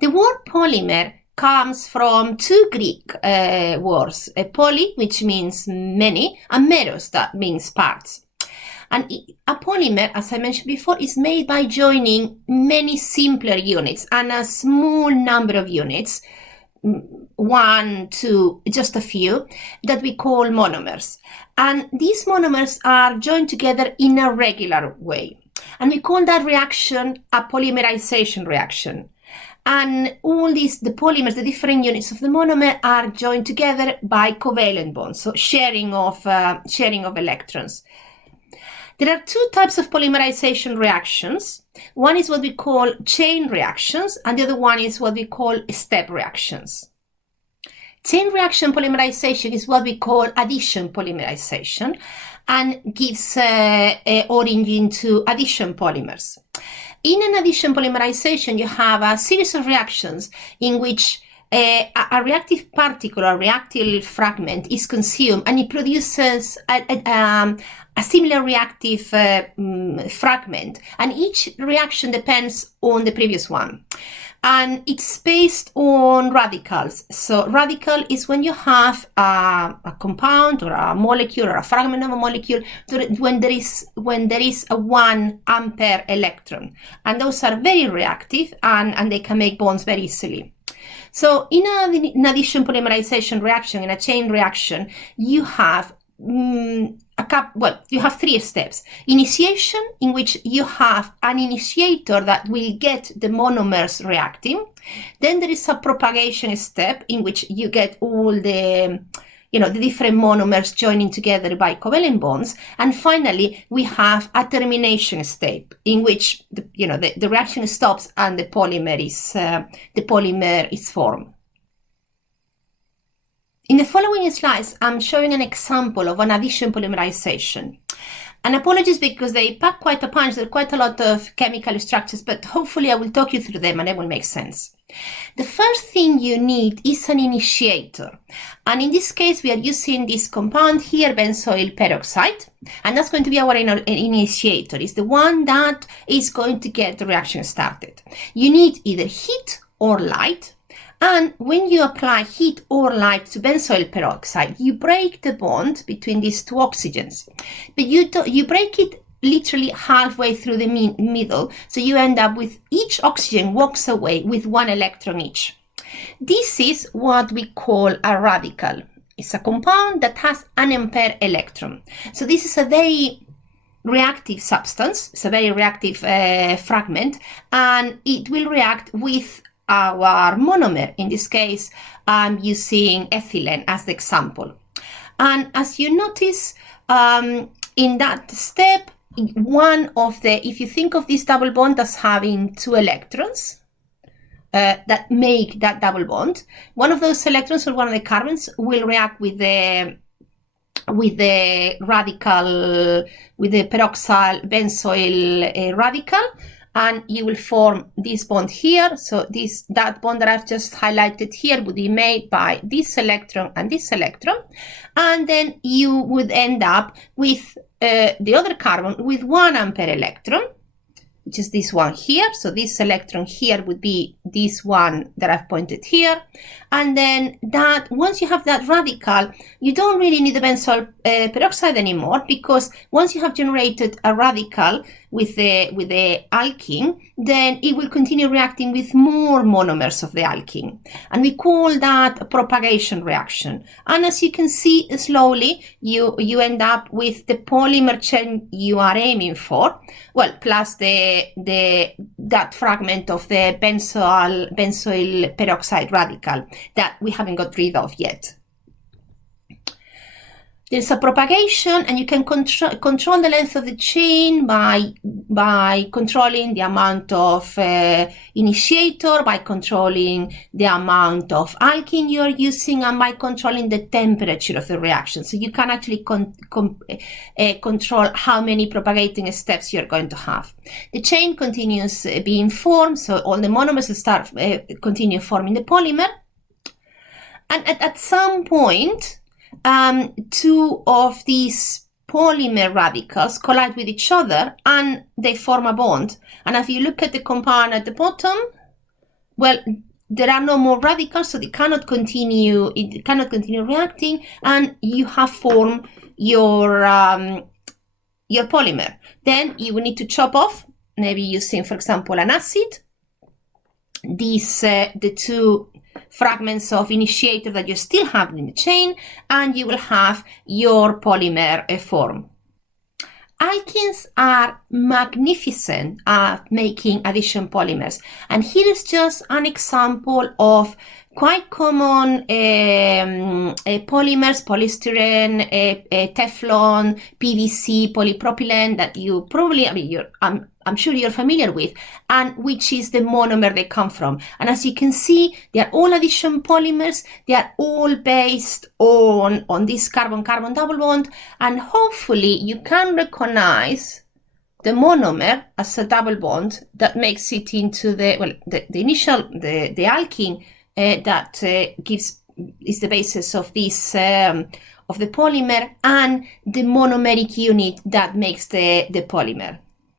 The word polymer comes from two Greek words, poly, which means many, and meros, that means parts. And a polymer, as I mentioned before, is made by joining many simpler units and a small number of units, one, two, just a few, that we call monomers. And these monomers are joined together in a regular way. And we call that reaction a polymerization reaction. And all these, the polymers, the different units of the monomer, are joined together by covalent bonds, so sharing of electrons. There are two types of polymerization reactions. One is what we call chain reactions, and the other one is what we call step reactions. Chain reaction polymerization is what we call addition polymerization, and gives origin to addition polymers. In an addition polymerization, you have a series of reactions in which a reactive particle or reactive fragment is consumed, and it produces a similar reactive fragment, and each reaction depends on the previous one. And it's based on radicals. So radical is when you have a compound or a molecule or a fragment of a molecule when there is a 1 ampere electron, and those are very reactive and they can make bonds very easily. So in an addition polymerization reaction, in a chain reaction, you have you have 3 steps. Initiation, in which you have an initiator that will get the monomers reacting. Then there is a propagation step in which you get all the different monomers joining together by covalent bonds. And finally, we have a termination step in which the reaction stops and the polymer is formed. In the following slides, I'm showing an example of an addition polymerization. And apologies because they pack quite a punch. There are quite a lot of chemical structures, but hopefully I will talk you through them and it will make sense. The first thing you need is an initiator. And in this case, we are using this compound here, benzoyl peroxide. And that's going to be our initiator. It's the one that is going to get the reaction started. You need either heat or light. And when you apply heat or light to benzoyl peroxide, you break the bond between these two oxygens. But you break it literally halfway through the middle, so you end up with each oxygen walks away with 1 electron each. This is what we call a radical. It's a compound that has an ampere electron. So this is a very reactive substance. It's a very reactive fragment, and it will react with our monomer. In this case, I'm using ethylene as the example. And as you notice, in that step, if you think of this double bond as having 2 electrons that make that double bond, one of those electrons or one of the carbons will react with the radical, with the peroxyl benzoyl radical, and you will form this bond here. So that bond that I've just highlighted here would be made by this electron and this electron, and then you would end up with the other carbon with 1 ampere electron, which is this one here. So this electron here would be this one that I've pointed here. And then once you have that radical, you don't really need the benzoyl peroxide anymore, because once you have generated a radical with the alkene, then it will continue reacting with more monomers of the alkene. And we call that a propagation reaction. And as you can see, slowly you end up with the polymer chain you are aiming for, well, plus that fragment of the benzoyl peroxide radical that we haven't got rid of yet. There's a propagation, and you can control the length of the chain by controlling the amount of initiator, by controlling the amount of alkene you're using, and by controlling the temperature of the reaction. So you can actually control how many propagating steps you're going to have. The chain continues being formed, so all the monomers continue forming the polymer. And at some point, 2 of these polymer radicals collide with each other and they form a bond. And if you look at the compound at the bottom, well, there are no more radicals, so it cannot continue reacting, and you have formed your polymer. Then you will need to chop off, maybe using, for example, an acid, these the two fragments of initiator that you still have in the chain, and you will have your polymer form. Alkenes are magnificent at making addition polymers, and here is just an example of quite common polymers: polystyrene, Teflon, PVC, polypropylene, that you probably, I'm sure you're familiar with, and which is the monomer they come from. And as you can see, they are all addition polymers. They are all based on this carbon-carbon double bond, and hopefully you can recognize the monomer as a double bond that makes it into the alkene that is the basis of this of the polymer, and the monomeric unit that makes the polymer.